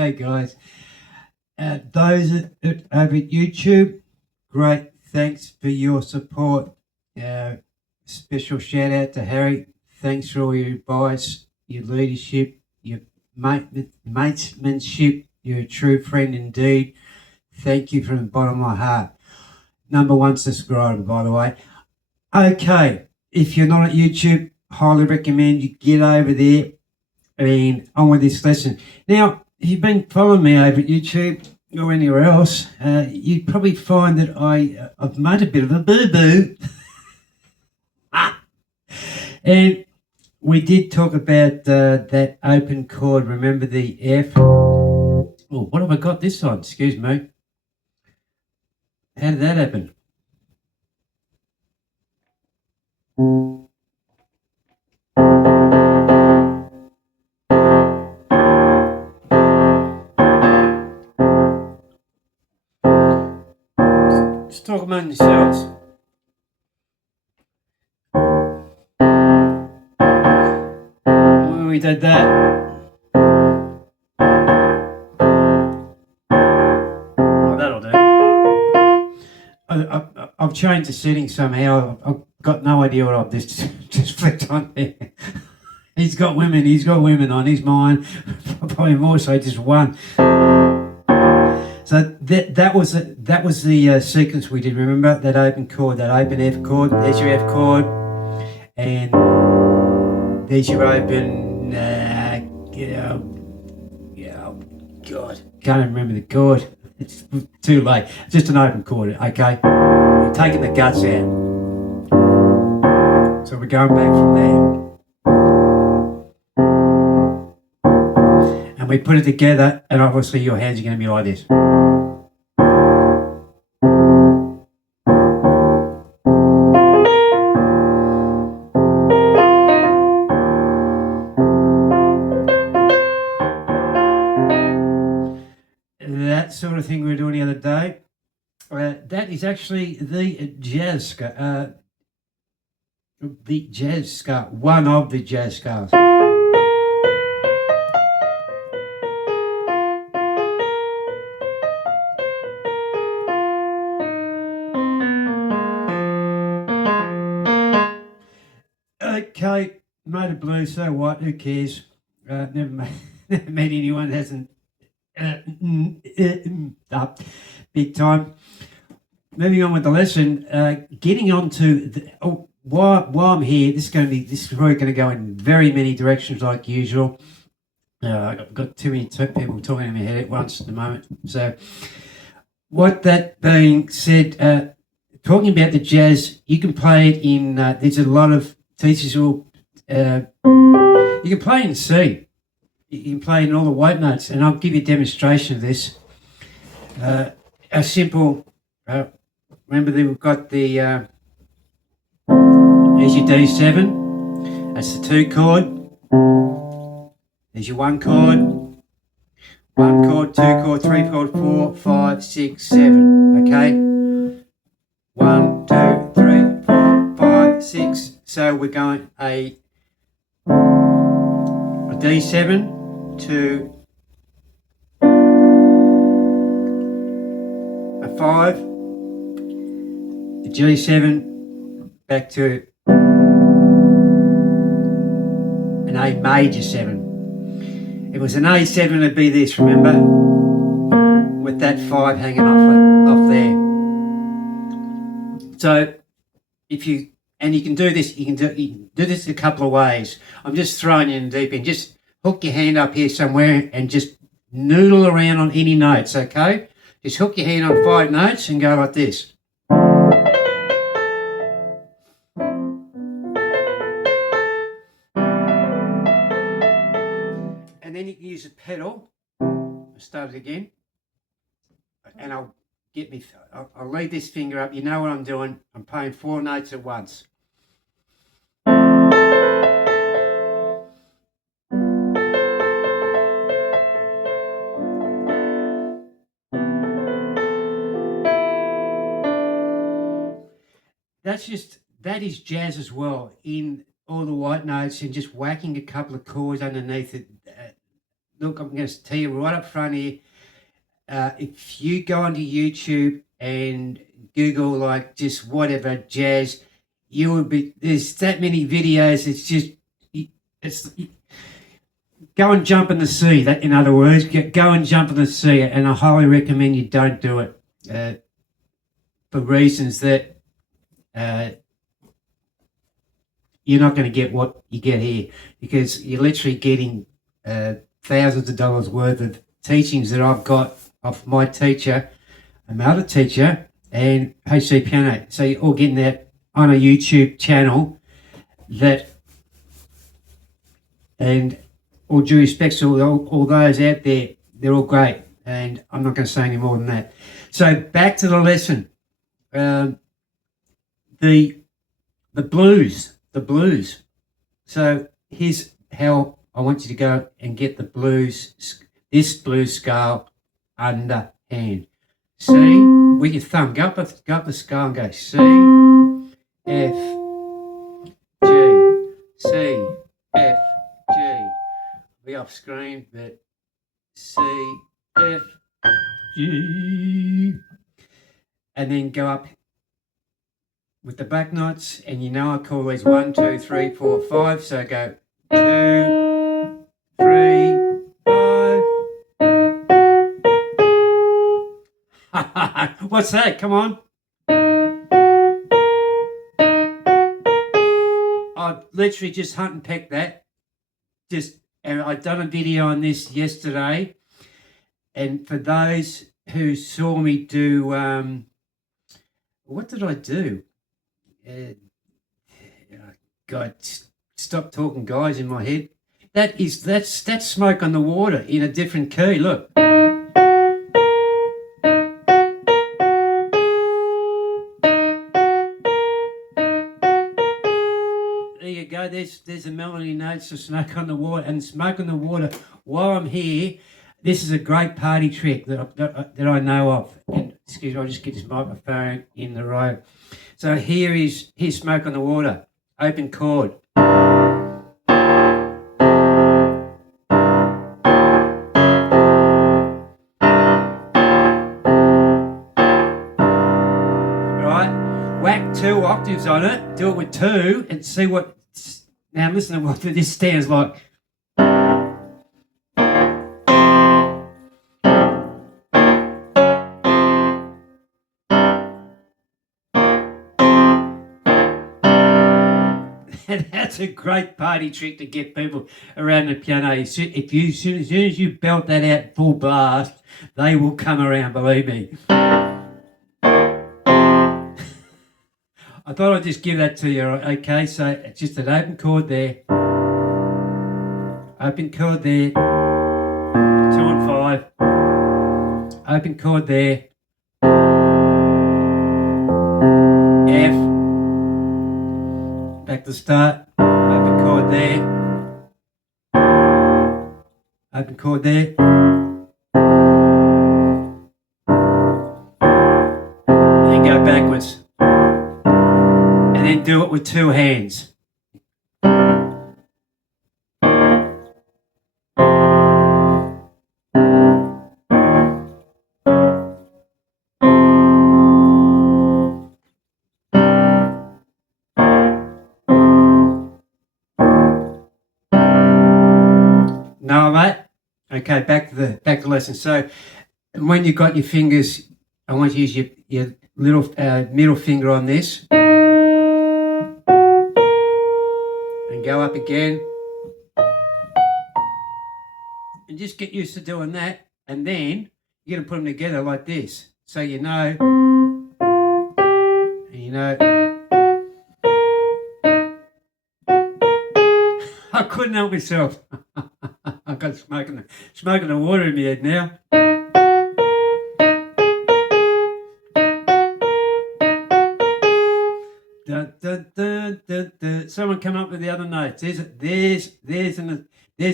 Okay, guys. Those over at YouTube, great. Thanks for your support. Special shout out to Harry. Thanks for all your advice, your leadership, your matesmanship. You're a true friend indeed. Thank you from the bottom of my heart. Number one subscriber, by the way. Okay, if you're not at YouTube, highly recommend you get over there and on with this lesson. Now, if you've been following me over at YouTube or anywhere else, you'd probably find that I've made a bit of a boo-boo. And we did talk about that open chord. Remember the F? Oh, what have I got this on? Excuse me. How did that happen? Just talk among yourselves. When we did that, oh, that'll do. I've changed the settings somehow. I've got no idea what I've just flicked on there. He's got women on his mind, probably more so just one. So that was the sequence we did. Remember that open chord, that open F chord. There's your F chord, and there's your open. God, can't even remember the chord. It's too late. Just an open chord. Okay, we're taking the guts out. So we're going back from there. And we put it together, and obviously your hands are going to be like this. That sort of thing we were doing the other day. That is actually the jazz scale. The jazz scale. One of the jazz scales. Okay, made a blues, so what? Who cares? Never met anyone that hasn't up big time. Moving on with the lesson, getting on to while I'm here, this is probably going to go in very many directions like usual. I've got too many people talking in my head at once at the moment. So, what that being said, talking about the jazz, you can play it in. There's a lot of teachers who you can play in C. You can play in all the white notes, and I'll give you a demonstration of this. A simple. Remember that we've got the. There's your D7. That's the 2 chord. There's your 1 chord. 1 chord, 2 chord, 3 chord, 4, 5, 6, 7. Okay. 1, 2, 3, 4, 5, 6. So we're going a D7 to a 5, a G7 back to an A major 7. If it was an A7, it'd be this, remember? With that 5 hanging off there. So if you can do this, you can do this a couple of ways. I'm just throwing you in deep end. Just hook your hand up here somewhere and just noodle around on any notes, okay? Just hook your hand on 5 notes and go like this. And then you can use a pedal. I'll start it again. And I'll lead this finger up. You know what I'm doing. I'm playing 4 notes at once. That is jazz as well, in all the white notes and just whacking a couple of chords underneath it. look, I'm going to tell you right up front here. If you go onto YouTube and Google like just whatever jazz, you will be, there's that many videos. It's just, it's, go and jump in the sea. That, in other words, go and jump in the sea, and I highly recommend you don't do it for reasons that you're not going to get what you get here, because you're literally getting thousands of dollars worth of teachings that I've got off my teacher, another teacher, and HC Piano. So you're all getting that on a YouTube channel. That, and all due respect to all those out there, they're all great, and I'm not going to say any more than that. So back to the lesson. The blues. So here's how I want you to go and get the blues, this blues scale underhand. C with your thumb. Go up the scale and go C, F, G, C, F, G. I'll be off screen, but C, F, G. And then go up with the back notes, and you know I call these 1, 2, 3, 4, 5. So go 2, 3, 5. What's that? Come on. I literally just hunt and peck that. And I've done a video on this yesterday. And for those who saw me do, what did I do? God, stop talking guys in my head. That's Smoke on the Water in a different key. Look. There you go. There's the melody notes of Smoke on the Water, and Smoke on the Water. While I'm here, this is a great party trick that I know of. And excuse me, I'll just get this microphone in the row. So here's Smoke on the Water, open chord. Right, whack 2 octaves on it, do it with 2 and see what, now listen to what this sounds like. And that's a great party trick to get people around the piano. As soon as you belt that out full blast, they will come around, believe me. I thought I'd just give that to you, okay? So it's just an open chord there. Open chord there. 2 and 5. Open chord there. F. Back to start. Open chord there. Open chord there. And then go backwards. And then do it with 2 hands. No, mate. Okay, back to the lesson. So when you've got your fingers, I want you to use your little middle finger on this. And go up again. And just get used to doing that. And then you're going to put them together like this. So you know. And you know. I couldn't help myself. I've got smoking the water in my head now. Dun, dun, dun, dun, dun. Someone come up with the other notes. There's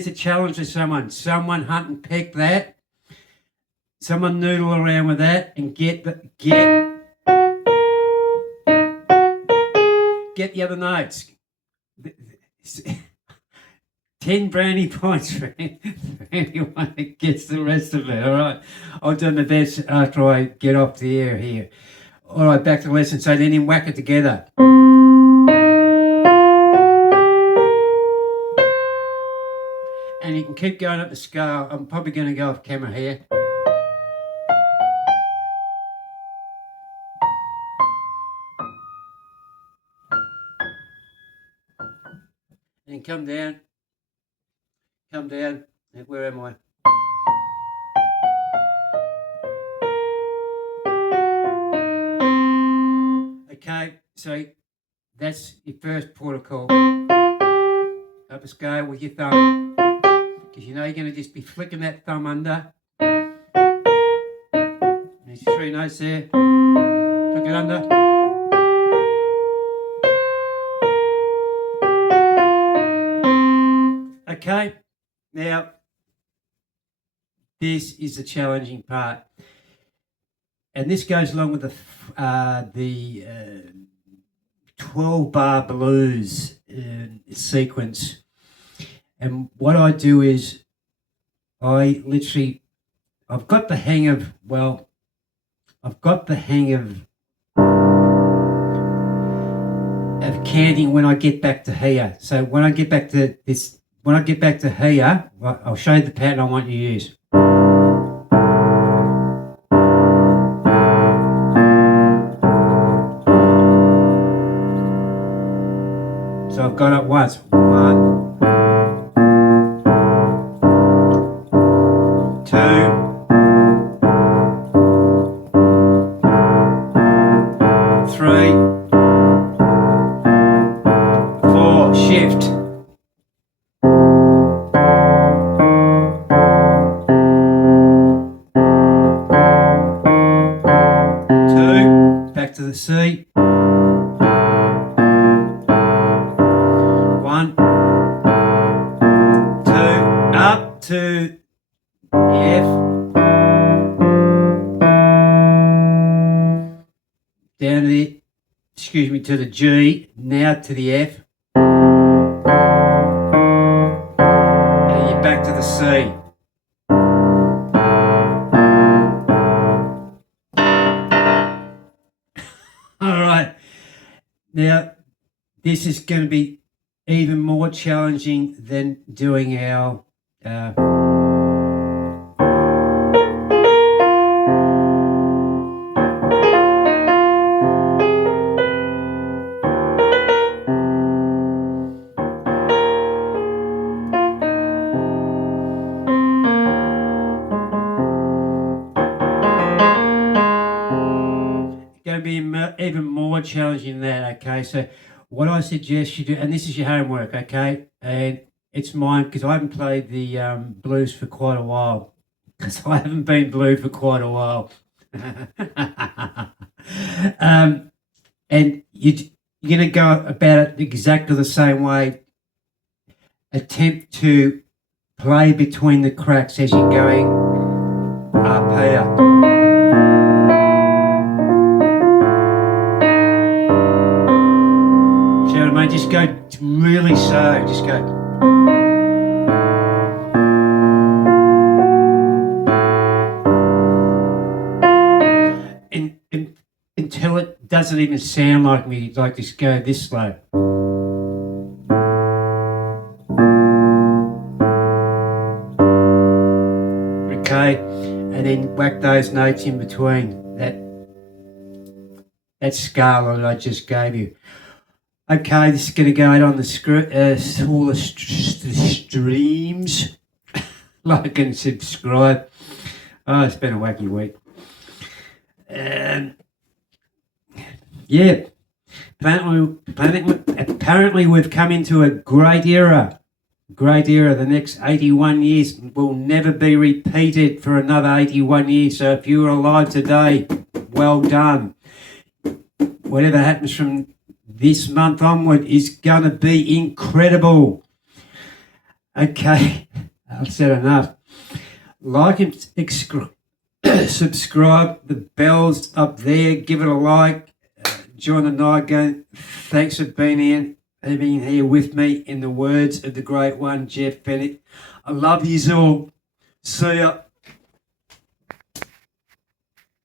a challenge to someone. Someone hunt and peck that. Someone noodle around with that and get the other notes. 10 brownie points for anyone that gets the rest of it. All right. I'll do my best after I get off the air here. All right, back to the lesson. So then whack it together. And you can keep going up the scale. I'm probably going to go off camera here. And come down. Come down. Where am I? Okay, so that's your first port of call. Up a scale with your thumb. Because you know you're going to just be flicking that thumb under. There's your 3 notes there. Flick it under. Okay, now this is the challenging part, and this goes along with the 12-bar blues sequence. And what I do is I've got the hang of counting when I get back to here. So when I get back to here, I'll show you the pattern I want you to use. So I've got it once. 1, 2, 3, 4, shift. 2, back to the C. 1, 2, up to the F, down to the, to the G, now to the F, and you're back to the C. All right, now this is going to be even more challenging than doing our going to be even more challenging than that. Okay, so what I suggest you do, and this is your homework, okay, and it's mine because I haven't played the blues for quite a while, because I haven't been blue for quite a while. And you're going to go about it exactly the same way. Attempt to play between the cracks as you're going up here. Just go really slow, just go. Until it doesn't even sound like me, like just go this slow. Okay, and then whack those notes in between that scala that I just gave you. Okay, this is going to go out on the all the streams. Like and subscribe. Oh, it's been a wacky week. Yeah, apparently we've come into a great era. Great era. The next 81 years will never be repeated for another 81 years. So if you're alive today, well done. Whatever happens from this month onward is going to be incredible. Okay, I've said enough. Like and subscribe. The bell's up there. Give it a like. Join the night game. Thanks for being in. for being here with me in the words of the great one, Jeff Bennett. I love yous all. See ya.